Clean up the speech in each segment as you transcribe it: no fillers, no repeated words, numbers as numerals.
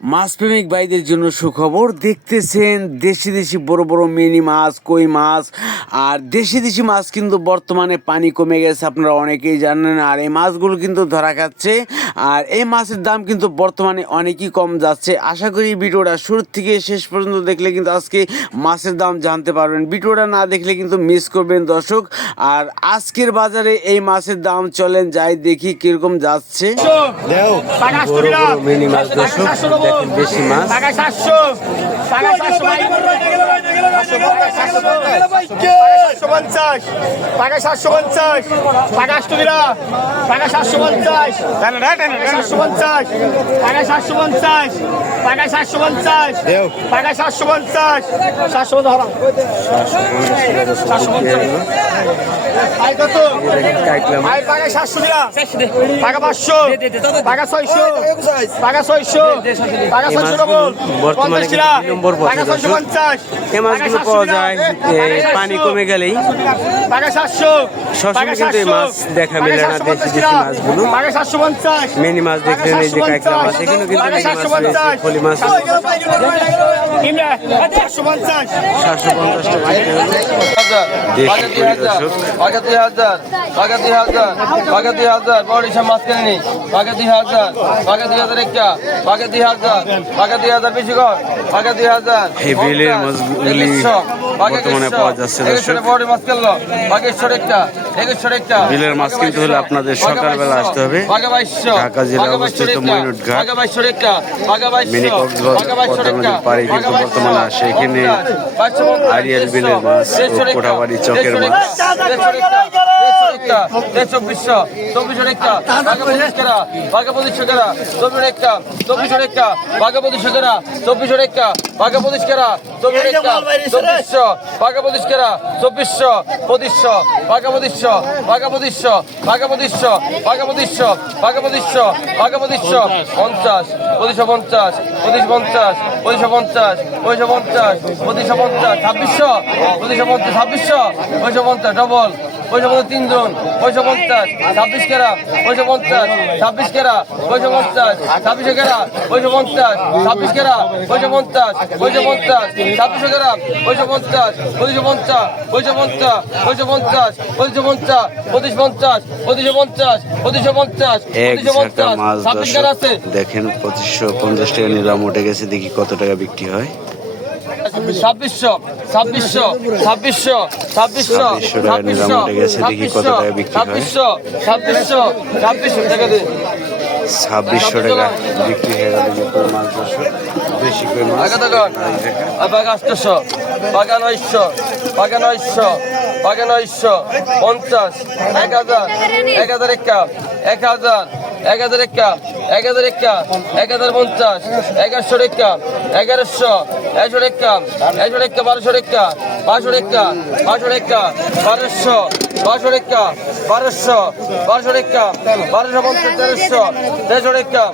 মাছপ্রেমিক ভাইদের জন্য সুখবর। দেখতেছেন দেশি দেশি বড় বড় মিনি মাছ, কই মাছ। আর দেশি দেশি মাছ কিন্তু বর্তমানে পানি কমে গেছে, আপনারা অনেকেই জানেন। আর এই মাছগুলো কিন্তু ধরা খাচ্ছে। আর এই মাছের দাম কিন্তু বর্তমানে অনেকই কম যাচ্ছে। আশা করি ভিডিওটা শুরু থেকে শেষ পর্যন্ত দেখলে কিন্তু আজকে মাছের দাম জানতে পারবেন। ভিডিওটা না দেখলে কিন্তু মিস করবেন দর্শক। আর আজকের বাজারে এই মাছের দাম চলেন যাই দেখি কিরকম যাচ্ছে। বড় বড় মিনি মাছ দর্শক, দেখেন দেশি মাছ। টাকা 700 টাকা 750 টাকা 8 টাকা টাকা 750 750 টাকা 750 টাকা 750 টাকা 750 750 ধরা 750 আই কত আই টাকা 700 টাকা 500 টাকা 600 টাকা 600 টাকা 600 ডবল বর্তমানে নম্বর টাকা 650 এই মাছগুলো পাওয়া যায় পানি কমে গেলেই। টাকা 700 সবসময় কিন্তু এই মাছ দেখা মেলে না, দেশি দেশি মাছগুলো। টাকা 750 মিনি মাছ দেখলেন, এই যে কাঁকড়া মাছ, এখানে কিন্তু মিনি মাছ রয়েছে, ফলি মাছ। 750 750 টাকা দেশি কই দর্শক। পাকা 2000 পাকা 2000 পাকা 2000 বড় ইসা মাছ কিনে নি পাকা 2000 পাকা 2000 একটা পাকা 2000 পাকা 2000 বেশি কর পাকা 2000 এই বিলের মাছগুলি বর্তমানে পাওয়া যাচ্ছে দর্শক। বড় মাছ কিনলো পাকা 100 একটা 100 একটা বিলের মাছ কিনতে হলে আপনাদের সকালবেলা আসতে হবে। পাকা 2200 ঢাকা জেলা অবস্থিত মইনুট ঘাট, পাকা 2200 একটা পাকা 2200 মিনি কক্সবাজার পদ্মা নদীর পাড়ে কিন্তু বর্তমানে আসে। এখানে আরিয়াল বিলের মাছ, কোঠাবাড়ি চকের মাছ। 2400 একটা পাকা 25 টাকা পাকা 25 টাকা 24 একটা 24 একটা পাকা 25 টাকা 24 একটা পাকা 25 টাকা 24 একটা 2400 পাকা 25 টাকা 2400 2500 পাকা 2500 পাকা 2500 পাকা 2500 পাকা 2500 পাকা 2500 পাকা 2500 50 2550 2550 2550 2550 2550 2600 2550 2600 2550 ডবল 2550 3 জন 2550 কেরা 2550 26 কেরা 2550 26 কেরা 2550 26 কেরা 2550 2550 26 কেরা 2550 2550 2550 2550 2550 2550 2550 এক ঝাঁকা মাছ 26 কেরা আছে দর্শক, দেখেন 2550 টাকা নিলাম উঠে গেছে। দেখি কত টাকা বিক্রি হয়। 2600 2600 2600 2600 টাকা নিলাম উঠে গেছে। দেখি কত টাকা বিক্রি হয়। 2600 2600 টাকা দে 2600 টাকা বিক্রি হয়ে গেল যে কই মাছ দর্শক, দেশি কই মাছ। টাকা টাকা বাগা 800 বাগা 900 বাগা 900 বাগা 900 50 1000 1000 একা 1000 1000 একা 1000 একা 1050 1100 একা 1100 100 একা 100 একা 1200 একা 1200 একা 1200 একা 1200 1200 একা 1200 1200 একা 1250 1300 1300 একা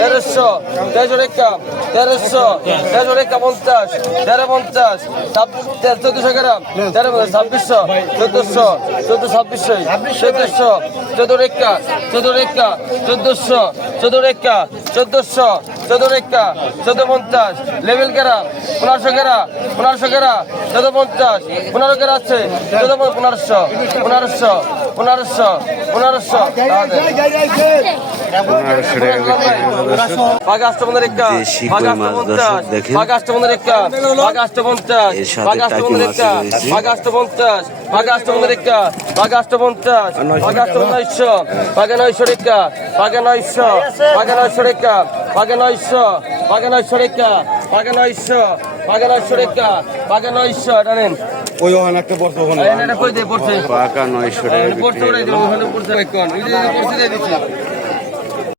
1300 1300 একা 1300 1300 একা 50 1350 1400 গ্রাম 2600 1400 1400 2600 14 একা 14 একা 1400 14 একা 1400 14 একা 1450 লেভেল গেরা 1500 গেরা 1500 গেরা 1450 15 গেরা আছে 1500 1500 1500 1500 পাকা 850 একা দেশি পাকা কই মাছ দর্শক 850 দেখেন। পাকা 850 একা পাকা 850 এর সাথে পাকা টাকি 850 মাছ একা রয়েছে। পাকা 850 পাকা 850 একা পাকা 850 পাকা 900 পাকা 900 একা পাকা 900 পাকা 900 একা পাকা 900 পাকা 900 একা পাকা 900 পাকা 900 একা পাকা 900 এটা নেন ওই ওখানে একটা বর্ষ ওখানে এটা কই দে পড়ছে পাকা 900 টাকা বিক্রি পড়ছে হয়ে ওই গেল। ওখানে পড়ছে কোন এই যে পড়ছে দিয়ে দিছি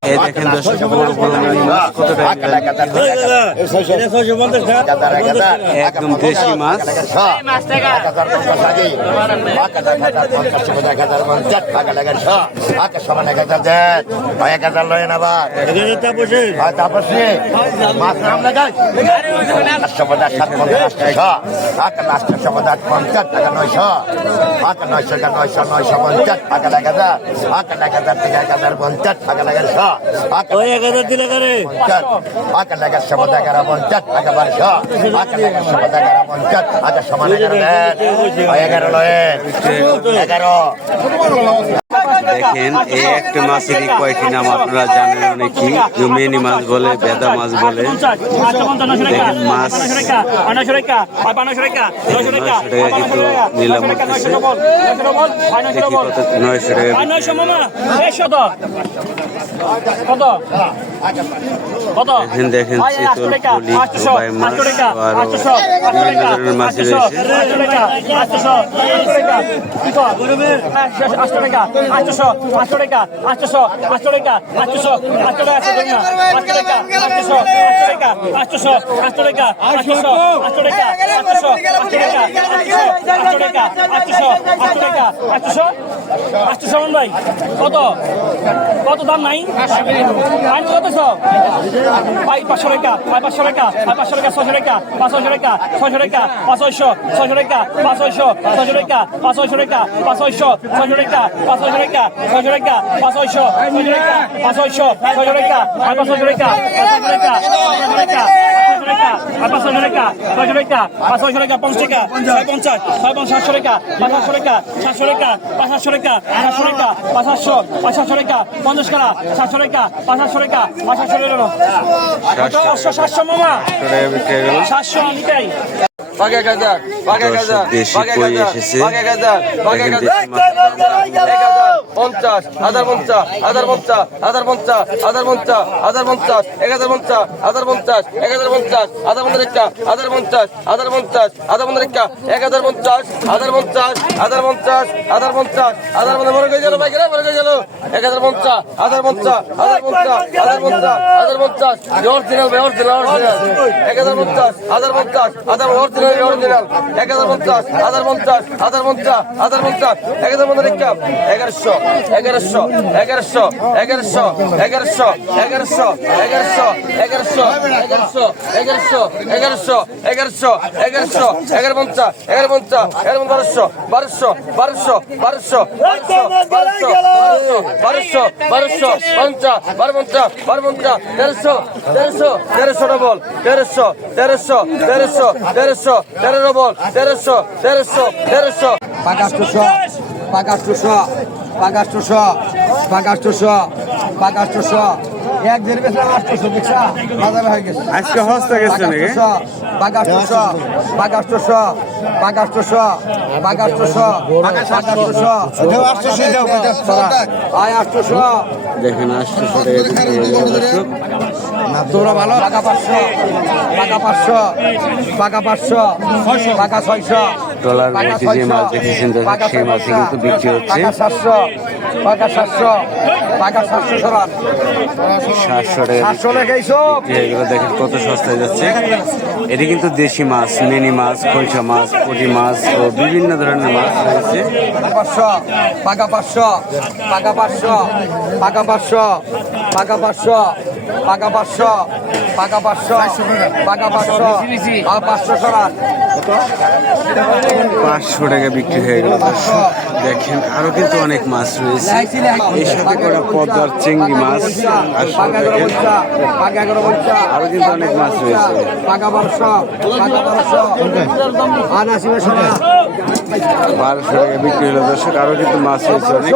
এই দেখেন দর্শক, বড় বড় মিনি মাছ কত টাকা নিলাম বিক্রি হয়। একদম দেশি মাছ। টাকা ওই 1000 দিলে করে আকা লাগা সমান 1150 আকা 1200 আকা লাগা সমান 1150 আকা সমান 11 লয়েন 11 দেখেন এই একটা মাছেরই কয়েকটি নাম আপনারা জানেন অনেকেই, মেনি মাছ বলে, বেদা মাছ বলে। দেখেন মাছ 900 টাকা কিন্তু নিলাম করতেছে। দেখি কত 900 টাকা দেখেন দেখেন চিতল, পুলি, ভাই মাছ, আরো বিভিন্ন ধরনের মাছ রয়েছে। 800 ভাই কত কত দাম নাই কত ভাই 500 টাকা, ভাই 500 টাকা, ভাই 500 টাকা, 600 টাকা, 500 টাকা, 600 টাকা, 500, 600 টাকা, 500, 600 টাকা, 500 টাকা, 500, 600 টাকা, 500 টাকা, 600 টাকা, 500, 600 টাকা, 500, 600 টাকা, 500 টাকা, 500 টাকা, 500 টাকা, 500 টাকা, 500 টাকা, 500 টাকা, 50 টাকা, 50, 700 টাকা, 500 টাকা, 700 টাকা, 500 টাকা, 700 টাকা, 500, 500 টাকা, 50 টাকা, 700 টাকা, 500 টাকা, 500 টাকা, 700 মামা 700 আমি চাই। বাঘে গাজার, বাঘে গাজার, দেশি বাঘে কই গাজার, এসেছে। বাঘে গাজার, বাঘে দেখেন গাজার, দেশি মাছ। 1050, 1050, 1050, 1050, 1050, 1050, 1050, 1050, 1050, 1050, 1050, 1050, 1050, 1050, 1050, 1050, 1050, 1050 মরে গেল ভাই, মরে গেল 1050, 1050, 1050, 1050, 1050, অরিজিনাল ভাই, original, original 1050, 1050, 1050, original, original 1050, 1050, 1050, 1050, 1050, 1100, 1100, 1100, 1100, 1100, 1100, 1100, 1100, 1100, 1100, 1100, 1100, 1100, 1150, 1150, 1200, 1200, 1200, 1200, 1200, 1200, 50, 1250, 1250, 1300, 1300, 1300 double, 1300, 1300, 1300, 1300, 13 double, 1300, 1300, 1300 Pagastuso, Pagastuso, Pagastuso, Pagastuso, Pagastuso. এক দেড় বেচা 800 বেচা বাজারে হয়ে গেছে। আজকে হস্তে গেছে নাকি? Pagastuso, Pagastuso, Pagastuso, Pagastuso, Pagastuso. দেও 800 দেও আয় 800। দেখেন 800 টাকা বিক্রি হয়ে গেল দর্শক। তোরা ভালো টাকা 500, টাকা 500, টাকা 500, টাকা 600, ডলার রেটে যে মাছ দেখেছেন দর্শক, সেই মাছই কিন্তু বিক্রি হচ্ছে। টাকা 700, টাকা 700, টাকা 700 সরান 700 টাকা 700 লেখা এইসব বিক্রি হয়ে গেল। দেখেন কত সস্তায় যাচ্ছে। এটি কিন্তু দেশি মাছ, মিনি মাছ, খৈশা মাছ, পুঁটি মাছ ও বিভিন্ন ধরনের মাছ রয়েছে। 500, টাকা 500, টাকা 500, টাকা 500, টাকা 500, টাকা 500, টাকা 500, টাকা 500, আর 500 সরান 500 টাকা বিক্রি হয়ে গেল দর্শক। দেখেন আরো কিন্তু অনেক মাছ রয়েছে। এর সাথে করা পদ্মার চিংড়ি মাছ 800 টাকা 11 টাকা। বলছা, টাকা 11 বলছা, আরো কিন্তু অনেক মাছ রয়েছে। টাকা 1200, টাকা 1200, আর 80 সরান 1200 টাকা বিক্রি হলো দর্শক। আরো কিন্তু মাছ রয়েছে অনেক।